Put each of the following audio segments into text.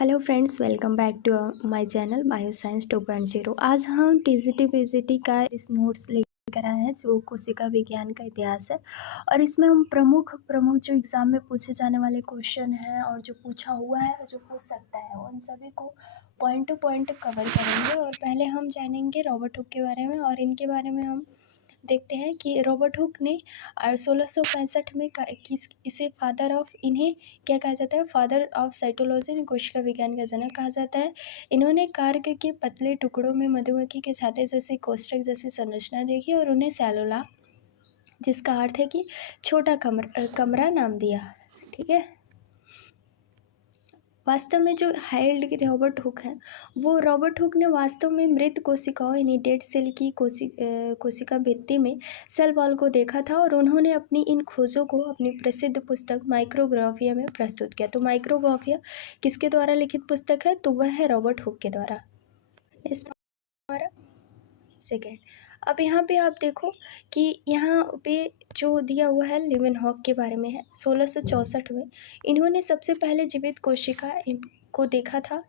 Hello friends, welcome back to my channel bioscience 2.0। आज हम TGT PGT का इस नोट्स लेकर आए हैं जो कोशिका विज्ञान का इतिहास है। और इसमें हम प्रमुख जो एग्ज़ाम में पूछे जाने वाले क्वेश्चन हैं और जो पूछा हुआ है, जो पूछ सकता है, उन सभी को पॉइंट टू पॉइंट कवर करेंगे। और पहले हम जानेंगे रॉबर्ट हुक के बारे में, और इनके बारे में हम देखते हैं कि रॉबर्ट हुक ने 1665 में इसे इन्हें क्या कहा जाता है, फादर ऑफ साइटोलॉजी, कोशिका विज्ञान का जनक कहा जाता है। इन्होंने कार्क के पतले टुकड़ों में मधुमक्खी के छाते जैसे कोष्ठक जैसी संरचना देखी और उन्हें सेलुला, जिसका अर्थ है कि छोटा कमरा नाम दिया। ठीक है। वास्तव में जो हाइल्ड रॉबर्ट हुक है, वो रॉबर्ट हुक ने वास्तव में मृत कोशिकाओं यानी डेड सेल की कोशिका भित्ति में सेल वॉल को देखा था, और उन्होंने अपनी इन खोजों को अपनी प्रसिद्ध पुस्तक माइक्रोग्राफिया में प्रस्तुत किया। तो माइक्रोग्राफिया किसके द्वारा लिखित पुस्तक है? तो वह है रॉबर्ट हुक के द्वारा। इस हमारा सेकेंड। अब यहाँ पे आप देखो कि यहाँ पे जो दिया हुआ है लीवेनहॉक के बारे में है। 1664 में इन्होंने सबसे पहले जीवित कोशिका को देखा था,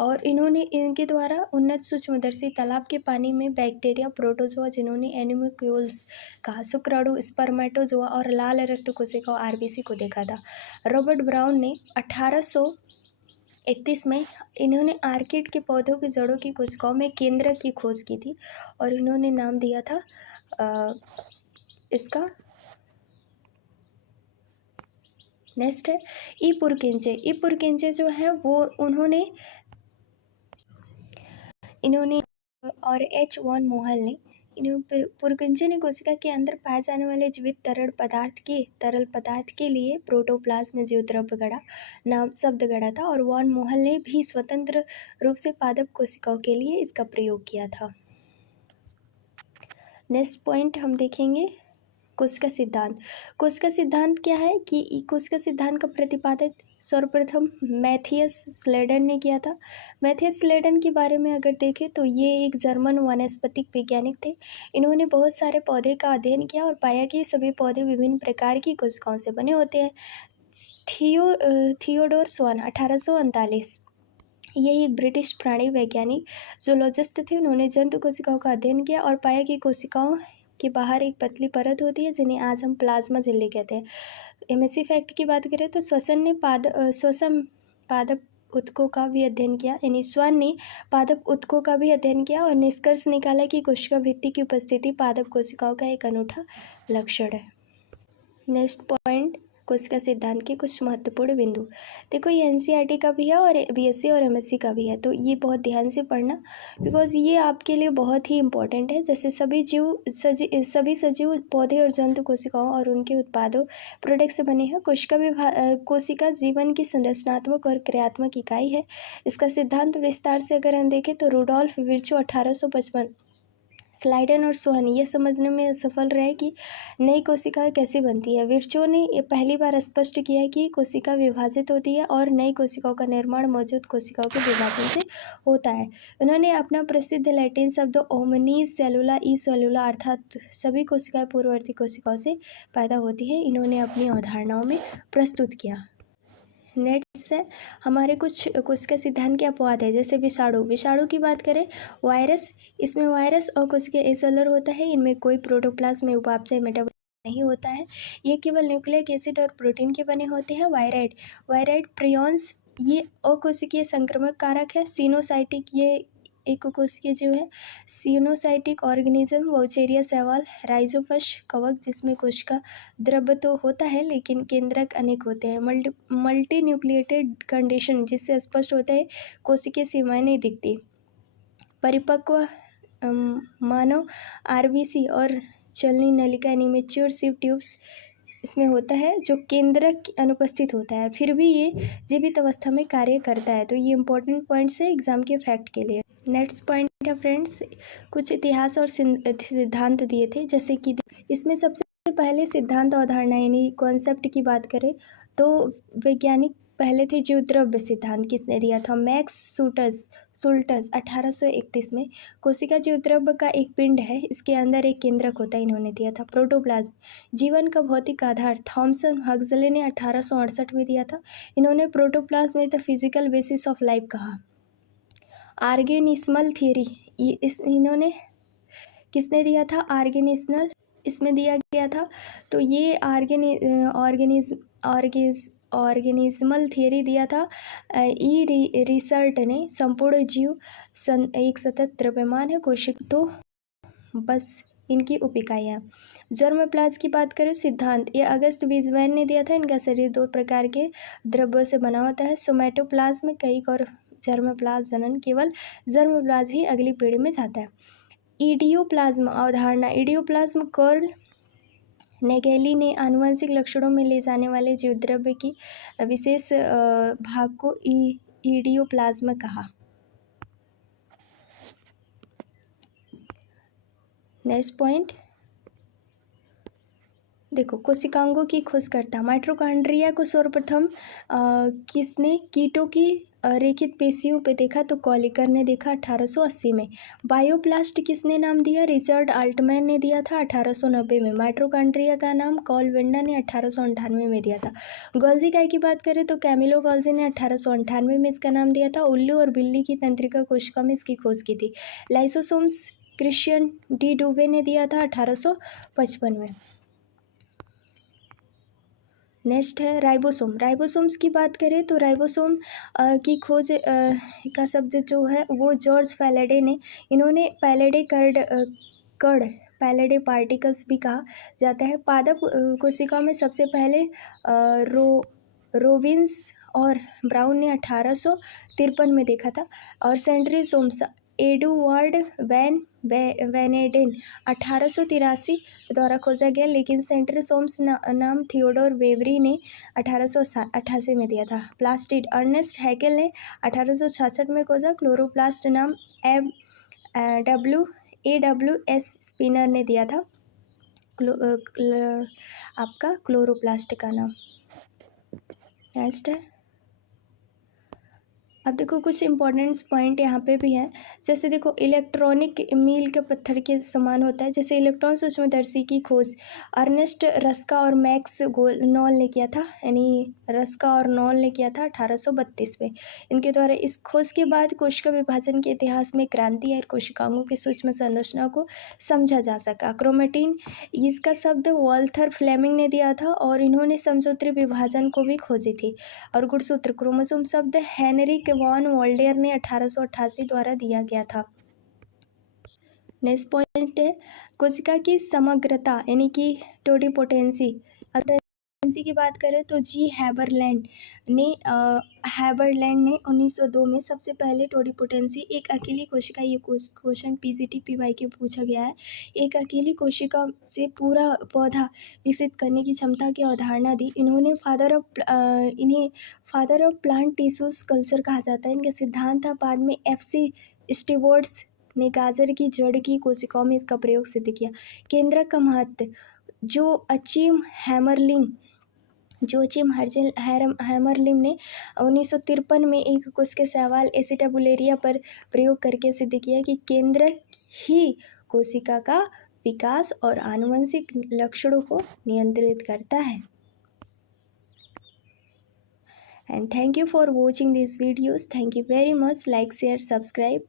और इन्होंने इनके द्वारा उन्नत सूक्ष्मदर्शी तालाब के पानी में बैक्टीरिया, प्रोटोजोआ जिन्होंने एनिमोक्यूल्स कहा, शुक्राणु, स्पर्मेटोजोआ और लाल रक्त कोशिका आरबीसी को देखा था। रॉबर्ट ब्राउन ने 1831 में इन्होंने आर्किड के पौधों की जड़ों की कोशिकाओं में केंद्रक की खोज की थी, और इन्होंने नाम दिया था इसका। नेक्स्ट है ईपुरकेंचे जो है वो इन्होंने और एच वॉन मोहल ने पुरकिंचे ने कोशिका के अंदर पाए जाने वाले जीवित तरल पदार्थ के लिए प्रोटोप्लाज्म जीवद्रव्य शब्द गढ़ा था, और वॉन मोहल ने भी स्वतंत्र रूप से पादप कोशिकाओं के लिए इसका प्रयोग किया था। नेक्स्ट पॉइंट हम देखेंगे कोशिका सिद्धांत क्या है कि कोशिका सिद्धांत का प्रतिपादन सर्वप्रथम मैथियस स्लेडन ने किया था। मैथियस स्लेडन के बारे में अगर देखें तो ये एक जर्मन वनस्पतिक वैज्ञानिक थे। इन्होंने बहुत सारे पौधे का अध्ययन किया और पाया कि सभी पौधे विभिन्न प्रकार की कोशिकाओं से बने होते हैं। थियोडोर स्वान 1839, ये एक ब्रिटिश प्राणी वैज्ञानिक जूलॉजिस्ट थे। उन्होंने जंतु कोशिकाओं का अध्ययन किया और पाया कि कोशिकाओं के बाहर एक पतली परत होती है जिन्हें आज हम प्लाज्मा झिल्ली कहते हैं। एमएससी फैक्ट की बात करें तो श्वसन ने पादप ऊतकों का भी अध्ययन किया, यानी स्वान ने पादप ऊतकों का भी अध्ययन किया और निष्कर्ष निकाला कि कोशिका भित्ति की उपस्थिति पादप कोशिकाओं का एक अनूठा लक्षण है। नेक्स्ट पॉइंट, कोशिका सिद्धांत के कुछ महत्वपूर्ण बिंदु। देखो ये एनसीईआरटी का भी है और बीएससी और एमएससी का भी है, तो ये बहुत ध्यान से पढ़ना, बिकॉज ये आपके लिए बहुत ही इंपॉर्टेंट है। जैसे सभी सजीव पौधे और जंतु कोशिकाओं और उनके उत्पादों प्रोडक्ट से बने हैं। कोशिका जीवन की संरचनात्मक और क्रियात्मक इकाई है। इसका सिद्धांत विस्तार से अगर हम देखें तो रुडोल्फ विर्चो 1855, स्लाइडन और सोहन यह समझने में सफल रहे कि नई कोशिका कैसे बनती है। विर्चो ने ये पहली बार स्पष्ट किया कि कोशिका विभाजित होती है और नई कोशिकाओं का निर्माण मौजूद कोशिकाओं के विभाजन से होता है। उन्होंने अपना प्रसिद्ध लैटिन शब्द ओमनीज सेलुला ई सेलुला अर्थात सभी कोशिकाएं पूर्ववर्ती कोशिकाओं से पैदा होती है, इन्होंने अपनी अवधारणाओं में प्रस्तुत किया। नेक्स्ट है हमारे कुछ कोशिका सिद्धांत के अपवाद है। जैसे विषाणु की बात करें, वायरस, इसमें वायरस और कोशिका एसेलुलर होता है। इनमें कोई प्रोटोप्लाज्म में उपापचय मेटाबॉलिज्म नहीं होता है। ये केवल न्यूक्लिक एसिड और प्रोटीन के बने होते हैं। वायराइड प्रियॉन्स ये अकोशिकीय संक्रमक कारक है। सिनोसाइटिक ये एक कोशिकीय जीव है। सिनोसाइटिक ऑर्गेनिज्म वोचेरिया सवाल, राइजोपस कवक जिसमें कोशिका द्रव्य तो होता है लेकिन केंद्रक अनेक होते हैं। मल्टी न्यूक्लिएटेड कंडीशन जिससे स्पष्ट होता है कोशिकीय सीमाएं नहीं दिखती। परिपक्व मानव आरबीसी और चलनी नलिका यानी मैच्योर सिव ट्यूब्स इसमें होता है जो केंद्रक अनुपस्थित होता है, फिर भी ये जीवित अवस्था में कार्य करता है। तो ये इंपॉर्टेंट पॉइंट्स है एग्जाम के फैक्ट के लिए। नेक्स्ट पॉइंट है फ्रेंड्स, कुछ इतिहास और सिद्धांत दिए थे। जैसे कि इसमें सबसे पहले सिद्धांत अवधारणा यानी कॉन्सेप्ट की बात करें तो वैज्ञानिक पहले थे जीवद्रव्य सिद्धांत, किसने दिया था? मैक्स सुल्टस 1831 में। कोशिका जीवद्रव्य का एक पिंड है, इसके अंदर एक केंद्रक होता है, इन्होंने दिया था। प्रोटोप्लाज्म जीवन का भौतिक आधार, थॉमसन हक्सले ने 1868 में दिया था। इन्होंने protoplasm is the physical basis of life कहा। ऑर्गेनिज्मल थियरी इन्होंने किसने दिया था? ऑर्गेनिज्मल इसमें दिया गया था। तो ये ऑर्गेनिज्मल थियरी दिया था रिसर्ट ने। संपूर्ण जीव एक सतत द्रव्यमान है, कोशिक तो बस इनकी उपिकाइयाँ। जर्मोप्लाज्म की बात करें सिद्धांत, ये अगस्त वीज़मैन ने दिया था। इनका शरीर 2 प्रकार के द्रव्यों से बना होता है, सोमैटोप्लाज्म में कई और जर्मोप्लाज्म जनन केवल जर्मोप्लाज्म ही अगली पीढ़ी में जाता है। इडियोप्लाज्म अवधारणा, इडियोप्लाज्म कर्ल नेगेली ने आनुवंशिक लक्षणों में ले जाने वाले जीवद्रव्य की विशेष भाग को इडियोप्लाज्म कहा। नेक्स्ट पॉइंट देखो, कोशिकांगों की खोजकर्ता। माइटोकॉन्ड्रिया को सर्वप्रथम किसने कीटों की रेखित पेशियों पे देखा? तो कॉलिकर ने देखा 1880 में। बायोप्लास्ट किसने नाम दिया? रिचर्ड आल्टमैन ने दिया था 1890 में। माइटोकॉन्ड्रिया का नाम कॉल वेंडा ने 1898 में दिया था। गोल्जी काय की बात करें तो कैमिलो गोल्जी ने 1898 में इसका नाम दिया था। उल्लू और बिल्ली की तंत्रिका कोशिका में इसकी खोज की थी। लाइसोसोम्स क्रिश्चियन डी डुवे ने दिया था 1855 में। नेक्स्ट है राइबोसोम्स की बात करें तो राइबोसोम की खोज का शब्द जो है वो जॉर्ज फैलेडे ने। इन्होंने पैलेडे पार्टिकल्स भी कहा जाता है। पादप कोशिका में सबसे पहले रोबिन्स और ब्राउन ने 1853 में देखा था। और सेंट्रीसोम्स एडुवर्ड वेनेडेन 1883 द्वारा खोजा गया, लेकिन सेंट्रीसोम्स नाम थियोडोर वेवरी ने 1888 में दिया था। प्लास्टिड अर्नेस्ट हैकेल ने 1866 में खोजा। क्लोरोप्लास्ट नाम AWS स्पिनर ने दिया था आपका क्लोरोप्लास्ट का नाम। नेक्स्ट है, अब देखो कुछ इंपॉर्टेंट पॉइंट यहाँ पे भी हैं। जैसे देखो, इलेक्ट्रॉनिक मील के पत्थर के समान होता है। जैसे इलेक्ट्रॉन सूक्ष्मदर्शी की खोज अर्नेस्ट रस्का और मैक्स नॉल ने किया था, यानी रस्का और नॉल ने किया था 1832 में। इनके द्वारा इस खोज के बाद कोशिका विभाजन के इतिहास में क्रांति आई, कोशिकाओं की सूक्ष्म संरचना को समझा जा सका। क्रोमेटिन इसका शब्द वॉल्थर फ्लेमिंग ने दिया था और इन्होंने समसूत्री विभाजन को भी खोजी थी। और गुणसूत्र क्रोमोसोम शब्द हेनरिक वॉन वोल्डेयर ने 1888 द्वारा दिया गया था। नेक्स्ट पॉइंट है कोशिका की समग्रता यानी कि टोटिपोटेंसी की बात करें तो जी हैबरलैंड ने 1902 में सबसे पहले टोटिपोटेंसी एक अकेली कोशिका, ये क्वेश्चन PGT-PY के पूछा गया है, एक अकेली कोशिका से पूरा पौधा विकसित करने की क्षमता की अवधारणा दी। इन्हें father of plant tissues culture कहा जाता है। इनका सिद्धांत था। बाद में FC स्टीवर्ट्स ने गाजर की जड़ की कोशिकाओं में इसका प्रयोग सिद्ध किया। केंद्रक का महत्व, जो अचीम हैमरलिन ने 1953 में एक कोश के सवाल एसिटाबुलेरिया पर प्रयोग करके सिद्ध किया कि केंद्रक ही कोशिका का विकास और आनुवंशिक लक्षणों को नियंत्रित करता है। And thank you for watching this videos. Thank you very much. Like share subscribe,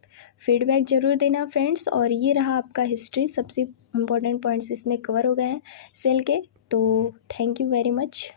feedback जरूर देना फ्रेंड्स। और ये रहा आपका हिस्ट्री, सबसे इम्पोर्टेंट पॉइंट्स इसमें कवर हो गए हैं सेल के। तो थैंक यू वेरी मच।